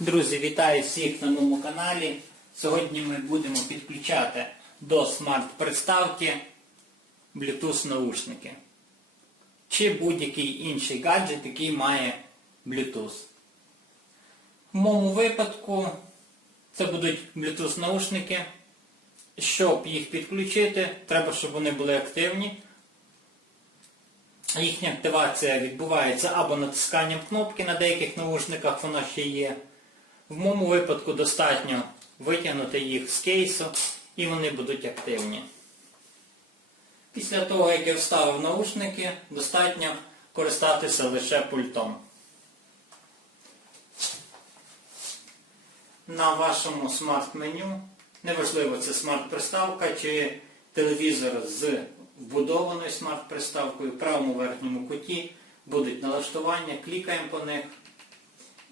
Друзі, вітаю всіх на моєму каналі. Сьогодні ми будемо підключати до смарт-приставки Bluetooth наушники. Чи будь-який інший гаджет, який має Bluetooth. В моєму випадку це будуть Bluetooth наушники. Щоб їх підключити, треба, щоб вони були активні. Їхня активація відбувається або натисканням кнопки на деяких наушниках, вона ще є. В моєму випадку достатньо витягнути їх з кейсу і вони будуть активні. Після того, як я вставив наушники, достатньо користатися лише пультом. На вашому смарт-меню, неважливо це смарт-приставка чи телевізор з вбудованою смарт-приставкою, в правому верхньому куті будуть налаштування, клікаємо по них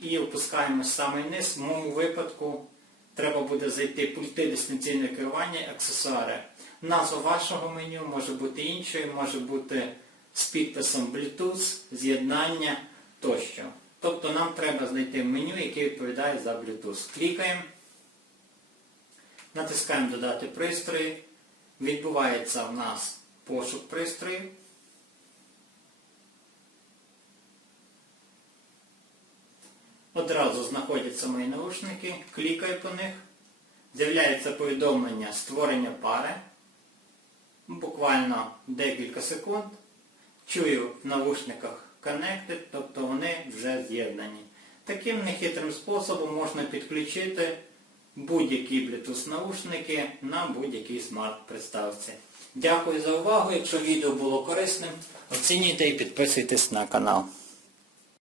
і опускаємо саме низ. В моєму випадку треба буде зайти пульти дистанційне керування, аксесуари. Назва вашого меню може бути іншою, може бути з підписом Bluetooth, з'єднання тощо. Тобто нам треба знайти меню, яке відповідає за Bluetooth. Клікаємо, натискаємо Додати пристрої. Відбувається в нас пошук пристроїв. Одразу знаходяться мої наушники, клікаю по них, з'являється повідомлення створення пари. Буквально декілька секунд. Чую в наушниках Connected, тобто вони вже з'єднані. Таким нехитрим способом можна підключити будь-які Bluetooth наушники на будь-якій смарт-приставці. Дякую за увагу. Якщо відео було корисним, оцінюйте і підписуйтесь на канал.